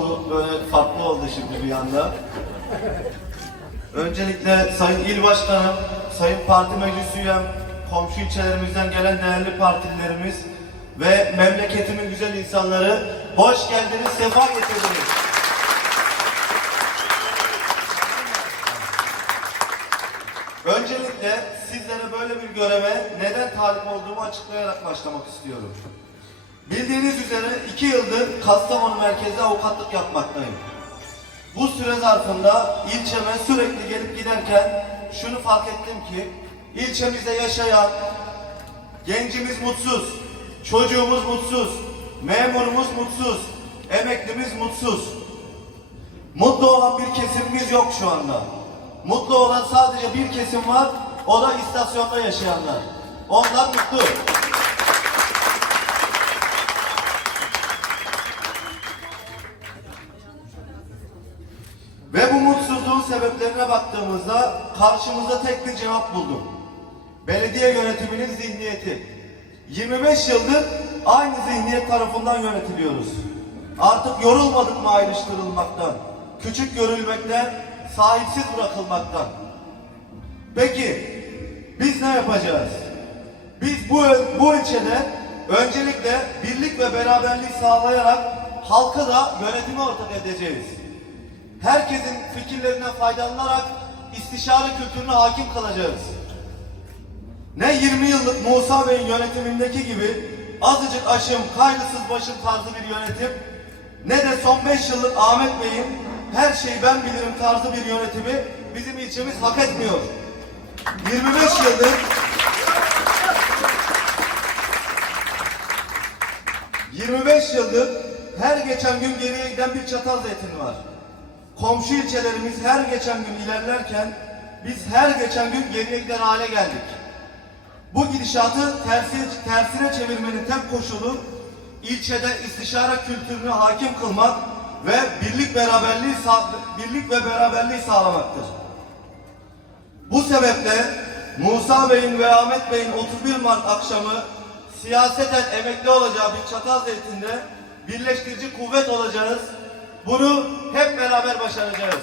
bu böyle farklı oldu şimdi bir anda. Öncelikle Sayın İl Başkanım, Sayın Parti Meclis Üyem, komşu ilçelerimizden gelen değerli partililerimiz ve memleketimin güzel insanları hoş geldiniz, sefa getirdiniz. Öncelikle sizlere böyle bir göreve neden talip olduğumu açıklayarak başlamak istiyorum. Bildiğiniz üzere iki yıldır Kastamonu merkezde avukatlık yapmaktayım. Bu süre zarfında ilçeme sürekli gelip giderken şunu fark ettim ki ilçemizde yaşayan gencimiz mutsuz, çocuğumuz mutsuz, memurumuz mutsuz, emeklimiz mutsuz. Mutlu olan bir kesimimiz yok şu anda. Mutlu olan sadece bir kesim var, o da istasyonda yaşayanlar. Onlar mutlu. Sebeplerine baktığımızda karşımızda tek bir cevap buldum. Belediye yönetiminin zihniyeti. 25 yıldır aynı zihniyet tarafından yönetiliyoruz. Artık yorulmadık mı ayrıştırılmaktan, küçük görülmekten, sahipsiz bırakılmaktan. Peki biz ne yapacağız? Biz bu, bu ilçede öncelikle birlik ve beraberliği sağlayarak halka da yönetimi ortak edeceğiz herkesin fikirlerinden faydalanarak istişare kültürüne hakim kalacağız. Ne 20 yıllık Musa Bey'in yönetimindeki gibi azıcık aşım, kaygısız başım tarzı bir yönetim, ne de son 5 yıllık Ahmet Bey'in her şeyi ben bilirim tarzı bir yönetimi bizim ilçemiz hak etmiyor. 25 yıldır 25 yıldır her geçen gün geriye giden bir çatal zeytin var. Komşu ilçelerimiz her geçen gün ilerlerken biz her geçen gün geriye giden hale geldik. Bu gidişatı tersine, tersine çevirmenin tek koşulu ilçede istişare kültürünü hakim kılmak ve birlik beraberliği birlik ve beraberliği sağlamaktır. Bu sebeple Musa Bey'in ve Ahmet Bey'in 31 Mart akşamı siyaseten emekli olacağı bir çatal zeytinde birleştirici kuvvet olacağız. Bunu hep beraber başaracağız.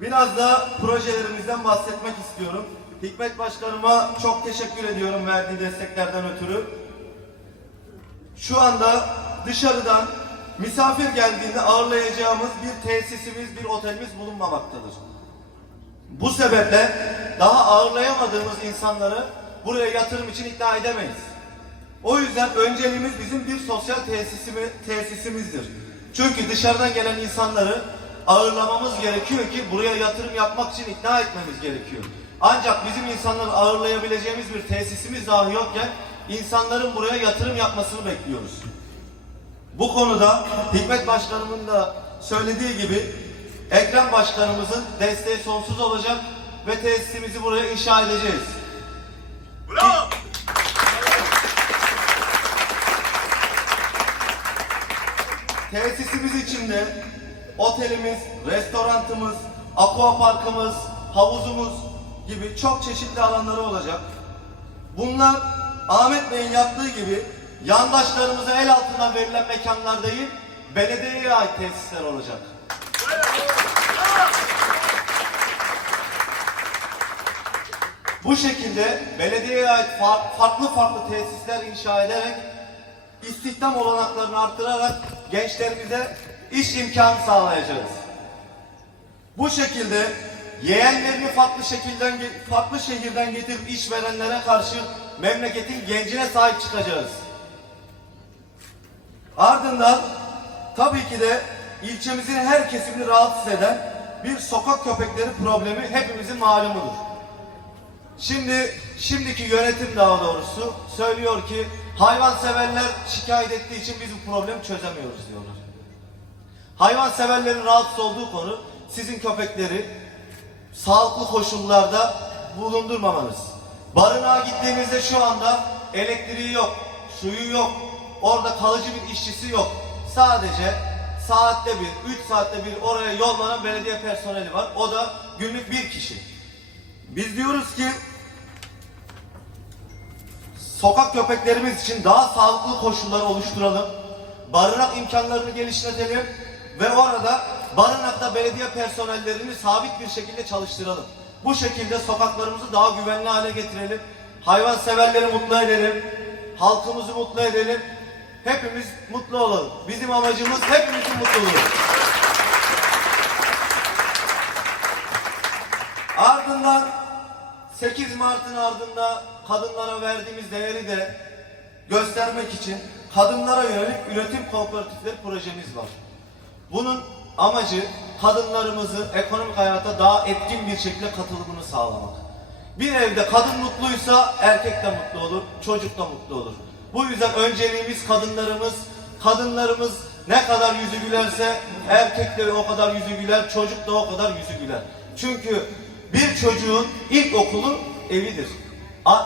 Biraz da projelerimizden bahsetmek istiyorum. Hikmet Başkanıma çok teşekkür ediyorum verdiği desteklerden ötürü. Şu anda dışarıdan misafir geldiğinde ağırlayacağımız bir tesisimiz, bir otelimiz bulunmamaktadır. Bu sebeple daha ağırlayamadığımız insanları buraya yatırım için ikna edemeyiz. O yüzden önceliğimiz bizim bir sosyal tesisimi, tesisimizdir. Çünkü dışarıdan gelen insanları ağırlamamız gerekiyor ki buraya yatırım yapmak için ikna etmemiz gerekiyor. Ancak bizim insanları ağırlayabileceğimiz bir tesisimiz dahi yokken insanların buraya yatırım yapmasını bekliyoruz. Bu konuda Hikmet Başkanımın da söylediği gibi Ekrem Başkanımızın desteği sonsuz olacak ve tesisimizi buraya inşa edeceğiz. Tesisimiz içinde otelimiz, restorantımız, aqua parkımız, havuzumuz gibi çok çeşitli alanları olacak. Bunlar Ahmet Bey'in yaptığı gibi yandaşlarımıza el altından verilen mekanlar değil, belediyeye ait tesisler olacak. Bu şekilde belediyeye ait fa- farklı farklı tesisler inşa ederek istihdam olanaklarını arttırarak gençlerimize iş imkanı sağlayacağız. Bu şekilde yeğenlerini farklı şekilden farklı şehirden getirip işverenlere karşı memleketin gencine sahip çıkacağız. Ardından tabii ki de ilçemizin her kesimini rahatsız eden bir sokak köpekleri problemi hepimizin malumudur. Şimdi şimdiki yönetim daha doğrusu söylüyor ki hayvanseverler şikayet ettiği için biz bu problemi çözemiyoruz diyorlar. Hayvanseverlerin rahatsız olduğu konu sizin köpekleri sağlıklı koşullarda bulundurmamanız. Barınağa gittiğimizde şu anda elektriği yok, suyu yok, orada kalıcı bir işçisi yok. Sadece saatte bir, üç saatte bir oraya yollanan belediye personeli var. O da günlük bir kişi. Biz diyoruz ki Sokak köpeklerimiz için daha sağlıklı koşullar oluşturalım. Barınak imkanlarını genişletelim ve orada barınakta belediye personellerini sabit bir şekilde çalıştıralım. Bu şekilde sokaklarımızı daha güvenli hale getirelim. Hayvan severleri mutlu edelim. Halkımızı mutlu edelim. Hepimiz mutlu olalım. Bizim amacımız hepimizin mutluluğu. Ardından 8 Mart'ın ardında kadınlara verdiğimiz değeri de göstermek için kadınlara yönelik üretim kooperatifleri projemiz var. Bunun amacı kadınlarımızı ekonomik hayata daha etkin bir şekilde katılımını sağlamak. Bir evde kadın mutluysa erkek de mutlu olur, çocuk da mutlu olur. Bu yüzden önceliğimiz kadınlarımız. Kadınlarımız ne kadar yüzü gülerse erkek de o kadar yüzü güler, çocuk da o kadar yüzü güler. Çünkü bir çocuğun ilk okulu evidir.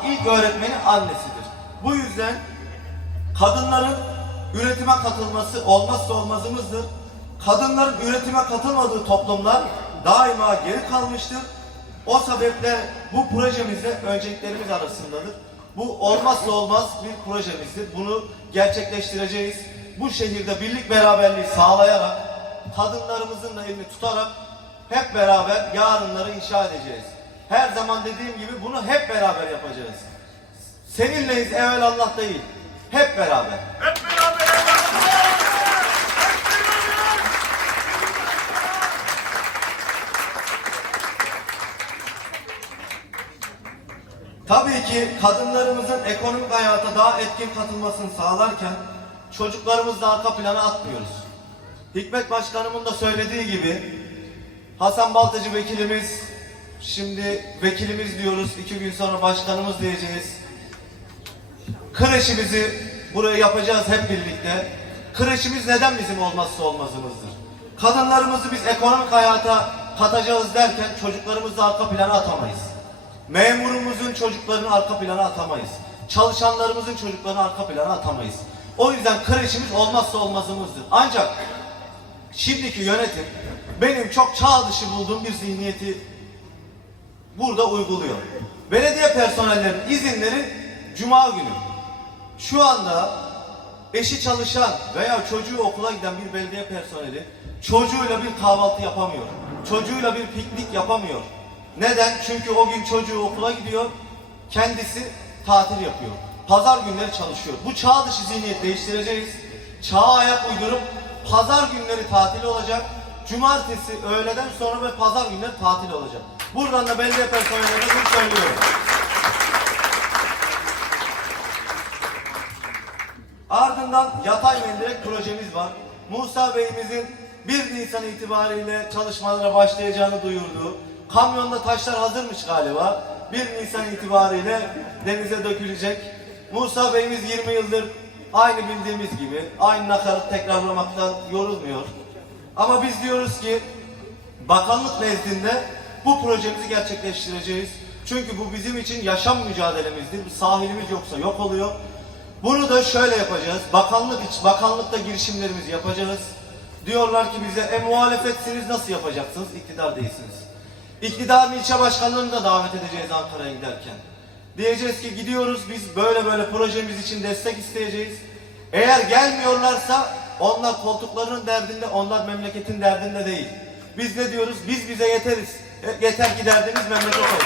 İlk öğretmeni annesidir. Bu yüzden kadınların üretime katılması olmazsa olmazımızdır. Kadınların üretime katılmadığı toplumlar daima geri kalmıştır. O sebeple bu projemizde önceliklerimiz arasındadır. Bu olmazsa olmaz bir projemizdir. Bunu gerçekleştireceğiz. Bu şehirde birlik beraberliği sağlayarak, kadınlarımızın da elini tutarak hep beraber yarınları inşa edeceğiz. Her zaman dediğim gibi bunu hep beraber yapacağız. Seninleyiz evvel Allah değil. Hep beraber. Hep beraber Tabii ki kadınlarımızın ekonomik hayata daha etkin katılmasını sağlarken çocuklarımızı da arka plana atmıyoruz. Hikmet Başkanımın da söylediği gibi Hasan Baltacı vekilimiz şimdi vekilimiz diyoruz iki gün sonra başkanımız diyeceğiz. Kreşimizi buraya yapacağız hep birlikte. Kreşimiz neden bizim olmazsa olmazımızdır? Kadınlarımızı biz ekonomik hayata katacağız derken çocuklarımızı arka plana atamayız. Memurumuzun çocuklarını arka plana atamayız. Çalışanlarımızın çocuklarını arka plana atamayız. O yüzden kreşimiz olmazsa olmazımızdır. Ancak şimdiki yönetim benim çok çağ dışı bulduğum bir zihniyeti burada uyguluyor. Belediye personellerinin izinleri cuma günü. Şu anda eşi çalışan veya çocuğu okula giden bir belediye personeli çocuğuyla bir kahvaltı yapamıyor. Çocuğuyla bir piknik yapamıyor. Neden? Çünkü o gün çocuğu okula gidiyor, kendisi tatil yapıyor. Pazar günleri çalışıyor. Bu çağ dışı zihniyet değiştireceğiz. Çağa ayak uydurup pazar günleri tatil olacak. Cumartesi öğleden sonra ve pazar günleri tatil olacak. Buradan da belediye personeline bunu söylüyorum. Ardından yatay mendirek projemiz var. Musa Bey'imizin 1 Nisan itibariyle çalışmalara başlayacağını duyurdu. Kamyonda taşlar hazırmış galiba. 1 Nisan itibariyle denize dökülecek. Musa Bey'imiz 20 yıldır aynı bildiğimiz gibi aynı nakarat tekrarlamaktan yorulmuyor. Ama biz diyoruz ki bakanlık nezdinde bu projemizi gerçekleştireceğiz. Çünkü bu bizim için yaşam mücadelemizdir. Bir sahilimiz yoksa yok oluyor. Bunu da şöyle yapacağız. Bakanlık iç, bakanlıkta girişimlerimizi yapacağız. Diyorlar ki bize e muhalefetsiniz nasıl yapacaksınız? İktidar değilsiniz. İktidarın ilçe başkanlarını da davet edeceğiz Ankara'ya giderken. Diyeceğiz ki gidiyoruz biz böyle böyle projemiz için destek isteyeceğiz. Eğer gelmiyorlarsa onlar koltuklarının derdinde, onlar memleketin derdinde değil. Biz ne diyoruz? Biz bize yeteriz. E, Yeter ki derdimiz memleket olsun.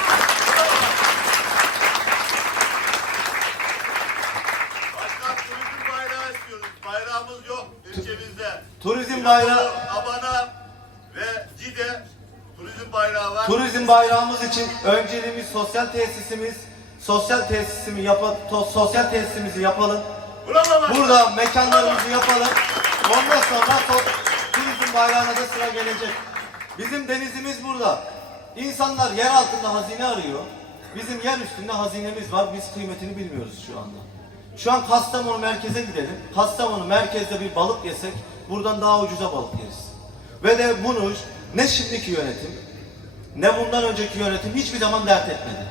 Başkan turizm bayrağı istiyoruz. Bayrağımız yok ülkemizde. Turizm bayrağı Abana ve Cide turizm bayrağı var. Turizm bayrağımız için önceliğimiz sosyal tesisimiz. Sosyal tesisimi yapalım, sosyal tesisimizi yapalım. Bravo. Burada mekanlarımızı yapalım. Ondan sonra so- turizm bayrağına da sıra gelecek. Bizim denizimiz burada. İnsanlar yer altında hazine arıyor. Bizim yer üstünde hazinemiz var. Biz kıymetini bilmiyoruz şu anda. Şu an Kastamonu merkeze gidelim. Kastamonu merkezde bir balık yesek buradan daha ucuza balık yeriz. Ve de bunu ne şimdiki yönetim ne bundan önceki yönetim hiçbir zaman dert etmedi.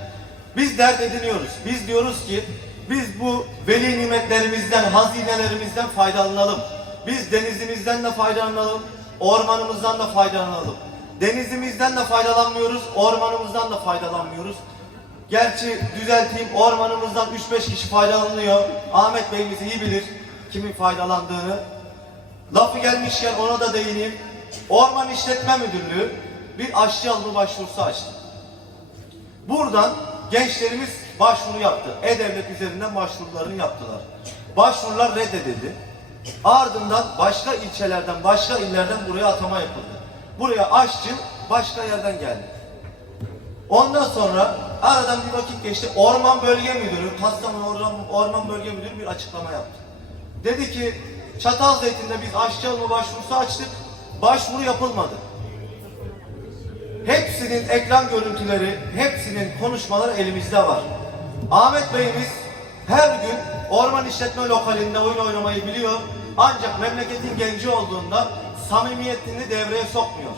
Biz dert ediniyoruz. Biz diyoruz ki biz bu veli nimetlerimizden, hazinelerimizden faydalanalım. Biz denizimizden de faydalanalım, ormanımızdan da faydalanalım. Denizimizden de faydalanmıyoruz, ormanımızdan da faydalanmıyoruz. Gerçi düzelteyim ormanımızdan 3-5 kişi faydalanıyor. Ahmet Bey bizi iyi bilir kimin faydalandığını. Lafı gelmişken ona da değineyim. Orman İşletme Müdürlüğü bir aşçı alımı başvurusu açtı. Buradan gençlerimiz başvuru yaptı. E-Devlet üzerinden başvurularını yaptılar. Başvurular reddedildi. Ardından başka ilçelerden, başka illerden buraya atama yapıldı. Buraya aşçı başka yerden geldi. Ondan sonra aradan bir vakit geçti. Orman Bölge Müdürü, Kastamonu Orman, Orman Bölge Müdürü bir açıklama yaptı. Dedi ki Çatalzeytin'de biz aşçı alımı başvurusu açtık. Başvuru yapılmadı. Hepsinin ekran görüntüleri, hepsinin konuşmaları elimizde var. Ahmet Bey'imiz her gün orman işletme lokalinde oyun oynamayı biliyor. Ancak memleketin genci olduğunda samimiyetini devreye sokmuyor.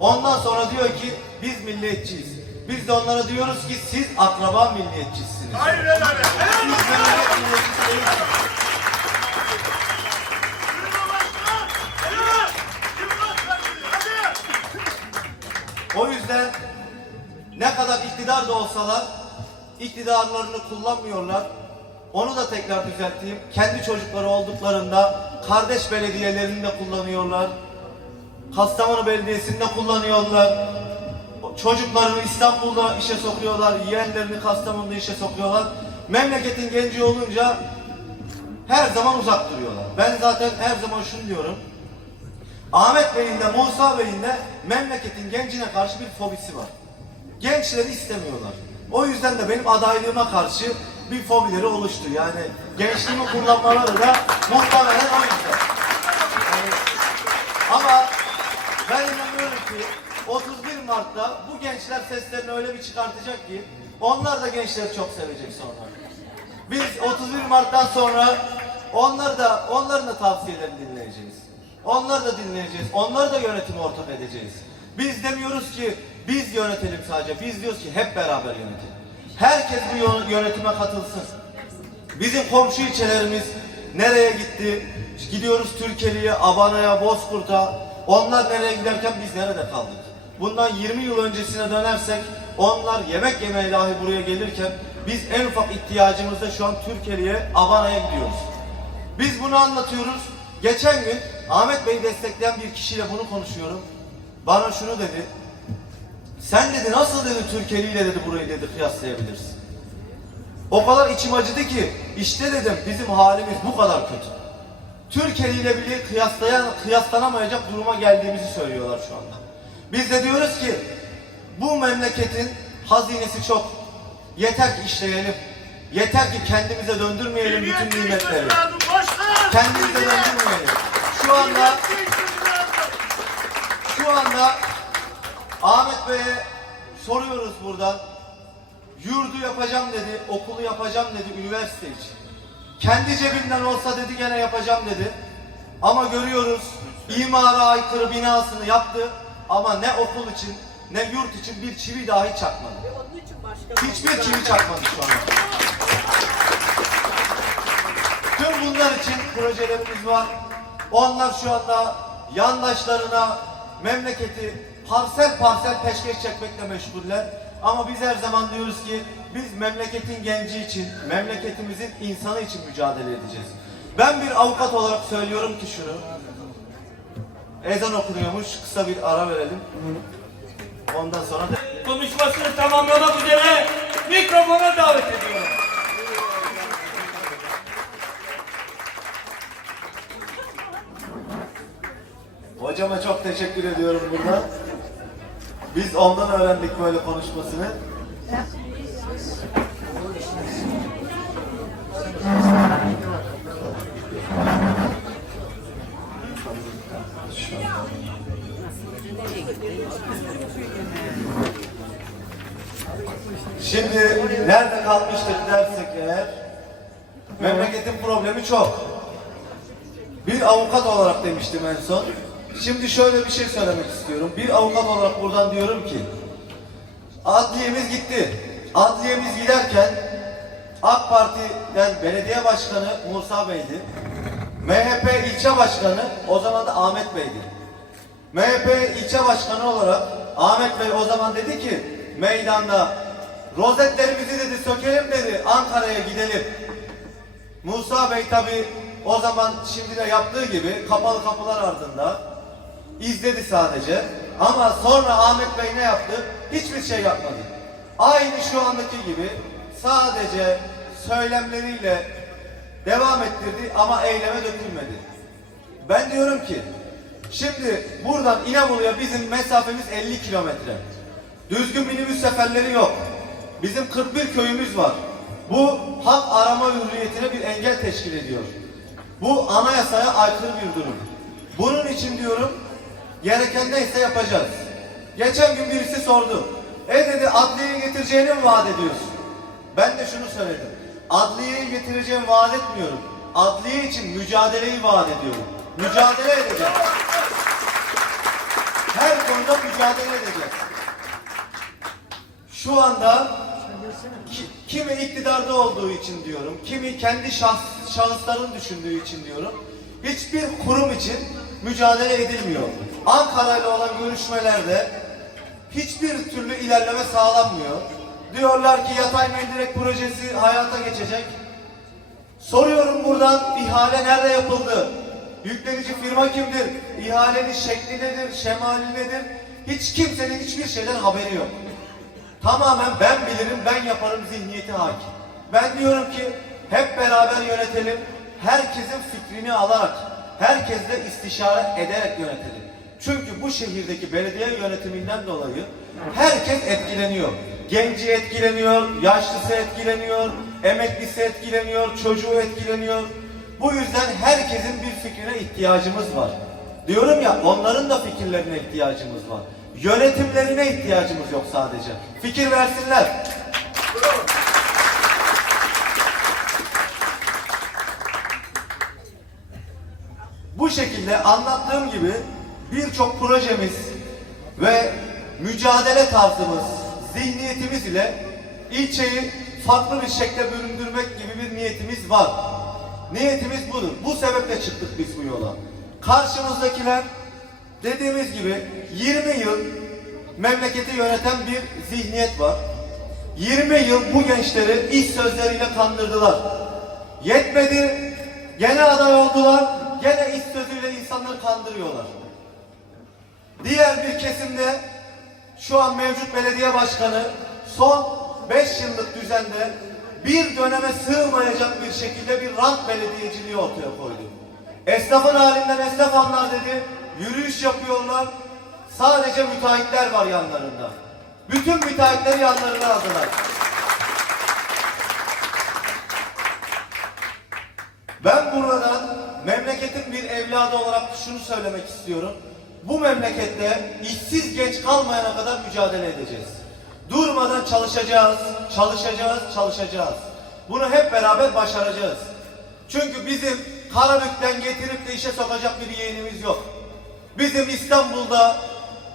Ondan sonra diyor ki biz milliyetçiyiz. Biz de onlara diyoruz ki siz akraba milliyetçisiniz. Hayır. Helal Siz memleket milliyetçisi değilsiniz. O yüzden ne kadar iktidar da olsalar iktidarlarını kullanmıyorlar. Onu da tekrar düzelteyim. Kendi çocukları olduklarında kardeş belediyelerinde kullanıyorlar. Kastamonu Belediyesi'nde kullanıyorlar. Çocuklarını İstanbul'da işe sokuyorlar. Yeğenlerini Kastamonu'da işe sokuyorlar. Memleketin genci olunca her zaman uzak duruyorlar. Ben zaten her zaman şunu diyorum. Ahmet Bey'in de Musa Bey'in de memleketin gencine karşı bir fobisi var. Gençleri istemiyorlar. O yüzden de benim adaylığıma karşı bir fobileri oluştu. Yani gençliğimi kullanmaları da muhtemelen o yüzden. Ama ben inanıyorum ki 31 Mart'ta bu gençler seslerini öyle bir çıkartacak ki onlar da gençleri çok sevecek sonra. Biz 31 Mart'tan sonra onlar da onların da tavsiyelerini dinleyeceğiz. Onları da dinleyeceğiz. Onları da yönetime ortak edeceğiz. Biz demiyoruz ki biz yönetelim sadece. Biz diyoruz ki hep beraber yönetelim. Herkes bu yön- yönetime katılsın. Bizim komşu ilçelerimiz nereye gitti? Gidiyoruz Türkiye'ye, Abana'ya, Bozkurt'a. Onlar nereye giderken biz nerede kaldık? Bundan 20 yıl öncesine dönersek onlar yemek yemeye dahi buraya gelirken biz en ufak ihtiyacımızda şu an Türkiye'ye, Abana'ya gidiyoruz. Biz bunu anlatıyoruz. Geçen gün Ahmet Bey'i destekleyen bir kişiyle bunu konuşuyorum. Bana şunu dedi. Sen dedi nasıl dedi Türkiye'li ile dedi burayı dedi kıyaslayabilirsin. O kadar içim acıdı ki işte dedim bizim halimiz bu kadar kötü. Türkiye ile bile kıyaslayan, kıyaslanamayacak duruma geldiğimizi söylüyorlar şu anda. Biz de diyoruz ki bu memleketin hazinesi çok. Yeter ki işleyelim. Yeter ki kendimize döndürmeyelim bütün nimetleri. Kendimize döndürmeyelim. Şu anda şu anda Ahmet Bey'e soruyoruz buradan. Yurdu yapacağım dedi, okulu yapacağım dedi üniversite için. Kendi cebinden olsa dedi gene yapacağım dedi. Ama görüyoruz imara aykırı binasını yaptı ama ne okul için ne yurt için bir çivi dahi çakmadı. Hiçbir çivi çakmadı şu anda. Tüm bunlar için projelerimiz var. Onlar şu anda yandaşlarına memleketi parsel parsel peşkeş çekmekle meşguller. Ama biz her zaman diyoruz ki biz memleketin genci için, memleketimizin insanı için mücadele edeceğiz. Ben bir avukat olarak söylüyorum ki şunu. Ezan okunuyormuş. Kısa bir ara verelim. Ondan sonra da konuşmasını tamamlamak üzere mikrofona davet ediyorum. Hocama çok teşekkür ediyorum burada. Biz ondan öğrendik böyle konuşmasını. Şimdi nerede kalmıştık dersek eğer memleketin problemi çok. Bir avukat olarak demiştim en son. Şimdi şöyle bir şey söylemek istiyorum. Bir avukat olarak buradan diyorum ki adliyemiz gitti. Adliyemiz giderken AK Parti'den belediye başkanı Musa Bey'di. MHP ilçe başkanı o zaman da Ahmet Bey'di. MHP ilçe başkanı olarak Ahmet Bey o zaman dedi ki meydanda Rozetlerimizi dedi sökelim dedi. Ankara'ya gidelim. Musa Bey tabi o zaman şimdi de yaptığı gibi kapalı kapılar ardında izledi sadece. Ama sonra Ahmet Bey ne yaptı? Hiçbir şey yapmadı. Aynı şu andaki gibi sadece söylemleriyle devam ettirdi ama eyleme dökülmedi. Ben diyorum ki şimdi buradan İnebolu'ya bizim mesafemiz 50 kilometre. Düzgün minibüs seferleri yok. Bizim 41 köyümüz var. Bu hak arama hürriyetine bir engel teşkil ediyor. Bu anayasaya aykırı bir durum. Bunun için diyorum gereken neyse yapacağız. Geçen gün birisi sordu. E dedi adliyeyi getireceğini mi vaat ediyorsun? Ben de şunu söyledim. Adliyeyi getireceğimi vaat etmiyorum. Adliye için mücadeleyi vaat ediyorum. Mücadele edeceğiz. Her konuda mücadele edeceğiz. Şu anda ki- kimi iktidarda olduğu için diyorum, kimi kendi şahs, şahısların düşündüğü için diyorum. Hiçbir kurum için mücadele edilmiyor. Ankara ile olan görüşmelerde hiçbir türlü ilerleme sağlanmıyor. Diyorlar ki yatay mendirek projesi hayata geçecek. Soruyorum buradan ihale nerede yapıldı? Yüklenici firma kimdir? İhalenin şekli nedir? Şemali nedir? Hiç kimsenin hiçbir şeyden haberi yok. Tamamen ben bilirim, ben yaparım zihniyeti hakim. Ben diyorum ki hep beraber yönetelim. Herkesin fikrini alarak, herkesle istişare ederek yönetelim. Çünkü bu şehirdeki belediye yönetiminden dolayı herkes etkileniyor. Genci etkileniyor, yaşlısı etkileniyor, emeklisi etkileniyor, çocuğu etkileniyor. Bu yüzden herkesin bir fikrine ihtiyacımız var. Diyorum ya onların da fikirlerine ihtiyacımız var. Yönetimlerine ihtiyacımız yok sadece. Fikir versinler. Bu şekilde anlattığım gibi birçok projemiz ve mücadele tarzımız, zihniyetimiz ile ilçeyi farklı bir şekle büründürmek gibi bir niyetimiz var. Niyetimiz budur. Bu sebeple çıktık biz bu yola. Karşımızdakiler dediğimiz gibi 20 yıl memleketi yöneten bir zihniyet var. 20 yıl bu gençleri iş sözleriyle kandırdılar. Yetmedi, gene aday oldular, gene iş sözüyle insanları kandırıyorlar. Diğer bir kesimde şu an mevcut belediye başkanı son 5 yıllık düzende bir döneme sığmayacak bir şekilde bir rant belediyeciliği ortaya koydu. Esnafın halinden esnaf anlar dedi, yürüyüş yapıyorlar, sadece müteahhitler var yanlarında. Bütün müteahhitleri yanlarına aldılar. Ben buradan memleketin bir evladı olarak şunu söylemek istiyorum. Bu memlekette işsiz genç kalmayana kadar mücadele edeceğiz. Durmadan çalışacağız, çalışacağız, çalışacağız. Bunu hep beraber başaracağız. Çünkü bizim Karabük'ten getirip de işe sokacak bir yeğenimiz yok. Bizim İstanbul'da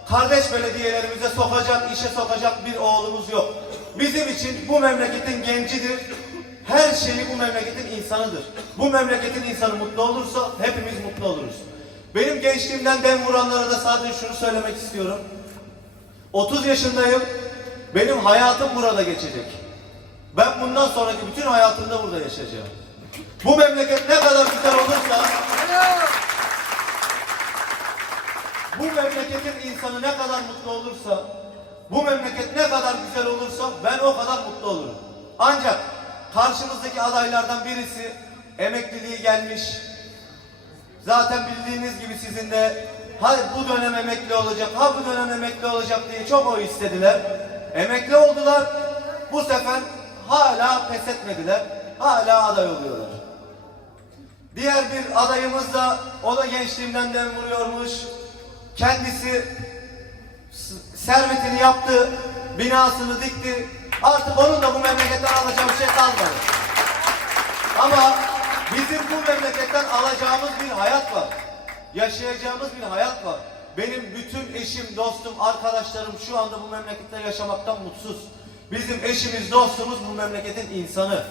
kardeş belediyelerimize sokacak, işe sokacak bir oğlumuz yok. Bizim için bu memleketin gencidir. Her şeyi bu memleketin insanıdır. Bu memleketin insanı mutlu olursa hepimiz mutlu oluruz. Benim gençliğimden dem vuranlara da sadece şunu söylemek istiyorum. 30 yaşındayım. Benim hayatım burada geçecek. Ben bundan sonraki bütün hayatımda burada yaşayacağım. Bu memleket ne kadar güzel olursa bu memleketin insanı ne kadar mutlu olursa, bu memleket ne kadar güzel olursa ben o kadar mutlu olurum. Ancak karşımızdaki adaylardan birisi emekliliği gelmiş. Zaten bildiğiniz gibi sizin de ha bu dönem emekli olacak, ha bu dönem emekli olacak diye çok oy istediler. Emekli oldular. Bu sefer hala pes etmediler. Hala aday oluyorlar. Diğer bir adayımız da o da gençliğimden dem vuruyormuş. Kendisi servetini yaptı, binasını dikti. Artık onun da bu memleketten alacağı bir şey kalmadı. Ama bizim bu memleketten alacağımız bir hayat var. Yaşayacağımız bir hayat var. Benim bütün eşim, dostum, arkadaşlarım şu anda bu memlekette yaşamaktan mutsuz. Bizim eşimiz, dostumuz bu memleketin insanı.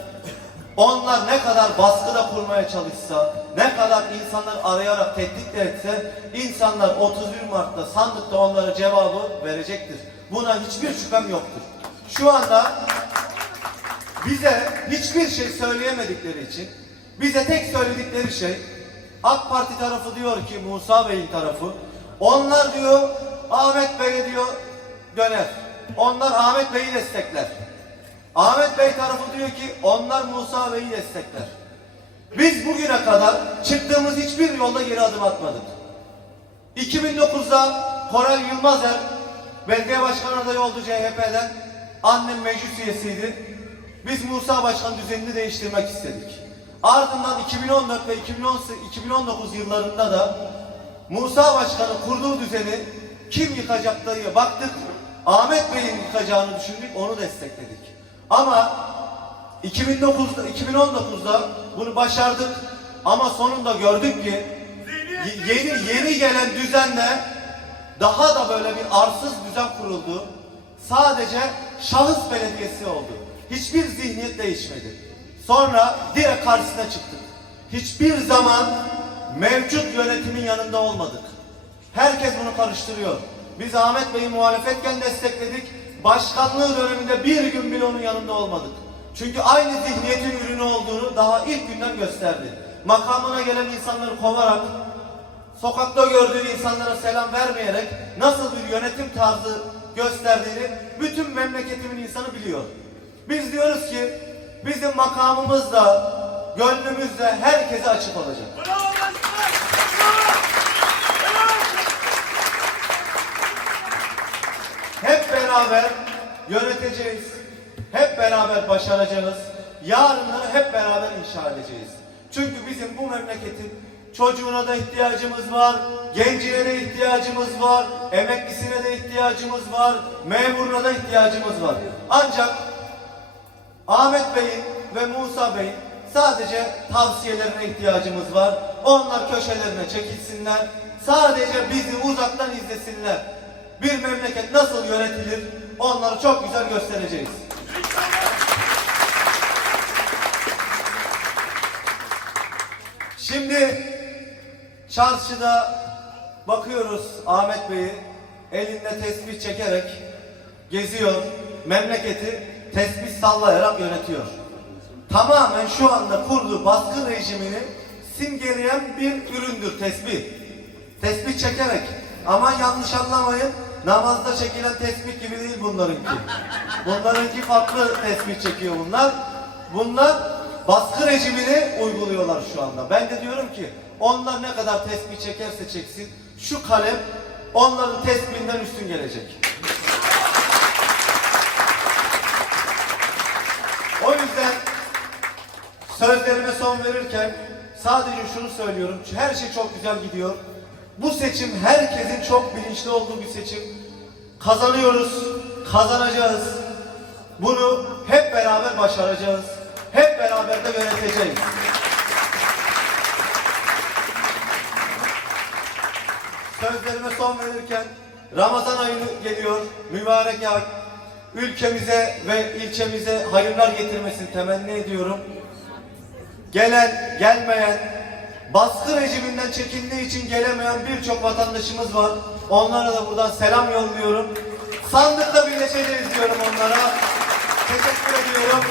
Onlar ne kadar baskıda kurmaya çalışsa, ne kadar insanları arayarak tehdit etse, insanlar 31 Mart'ta sandıkta onlara cevabı verecektir. Buna hiçbir şüphem yoktur. şu anda bize hiçbir şey söyleyemedikleri için bize tek söyledikleri şey AK Parti tarafı diyor ki Musa Bey'in tarafı onlar diyor Ahmet Bey'e diyor döner. Onlar Ahmet Bey'i destekler. Ahmet Bey tarafı diyor ki onlar Musa Bey'i destekler. Biz bugüne kadar çıktığımız hiçbir yolda geri adım atmadık. 2009'da Korel Yılmazer belediye başkan adayı oldu CHP'den. Annem meclis üyesiydi. Biz Musa Başkan düzenini değiştirmek istedik. Ardından 2014 ve 2018 2019 yıllarında da Musa Başkan'ın kurduğu düzeni kim yıkacak diye baktık. Ahmet Bey'in yıkacağını düşündük, onu destekledik. Ama 2009'da 2019'da bunu başardık ama sonunda gördük ki yeni yeni gelen düzenle daha da böyle bir arsız düzen kuruldu. Sadece şahıs belediyesi oldu. Hiçbir zihniyet değişmedi. Sonra direkt karşısına çıktık. Hiçbir zaman mevcut yönetimin yanında olmadık. Herkes bunu karıştırıyor. Biz Ahmet Bey'i muhalefetken destekledik. Başkanlığı döneminde bir gün bile onun yanında olmadık. Çünkü aynı zihniyetin ürünü olduğunu daha ilk günden gösterdi. Makamına gelen insanları kovarak, sokakta gördüğü insanlara selam vermeyerek nasıl bir yönetim tarzı gösterdiğini bütün memleketimin insanı biliyor. Biz diyoruz ki bizim makamımız da herkese açık olacak. Hep beraber yöneteceğiz. Hep beraber başaracağız. Yarınları hep beraber inşa edeceğiz. Çünkü bizim bu memleketin çocuğuna da ihtiyacımız var, gencine de ihtiyacımız var, emeklisine de ihtiyacımız var, memuruna da ihtiyacımız var. Ancak Ahmet Bey'in ve Musa Bey'in sadece tavsiyelerine ihtiyacımız var. Onlar köşelerine çekilsinler. Sadece bizi uzaktan izlesinler. Bir memleket nasıl yönetilir onları çok güzel göstereceğiz. Şimdi çarşıda bakıyoruz Ahmet Bey'i elinde tesbih çekerek geziyor. Memleketi tesbih sallayarak yönetiyor. Tamamen şu anda kurduğu baskı rejimini simgeleyen bir üründür tesbih. Tesbih çekerek. Aman yanlış anlamayın. Namazda çekilen tesbih gibi değil bunlarınki. Bunlarınki farklı tesbih çekiyor bunlar. Bunlar baskı rejimini uyguluyorlar şu anda. Ben de diyorum ki onlar ne kadar tesbih çekerse çeksin şu kalem onların tesbihinden üstün gelecek. O yüzden sözlerime son verirken sadece şunu söylüyorum. Her şey çok güzel gidiyor. Bu seçim herkesin çok bilinçli olduğu bir seçim. Kazanıyoruz, kazanacağız. Bunu hep beraber başaracağız. Hep beraber de yöneteceğiz. Sözlerime son verirken Ramazan ayı geliyor, mübarek ay. Ülkemize ve ilçemize hayırlar getirmesini temenni ediyorum. Gelen, gelmeyen, baskı rejiminden çekindiği için gelemeyen birçok vatandaşımız var. Onlara da buradan selam yolluyorum. Sandıkla birleşeceğiz diyorum onlara. Teşekkür ediyorum.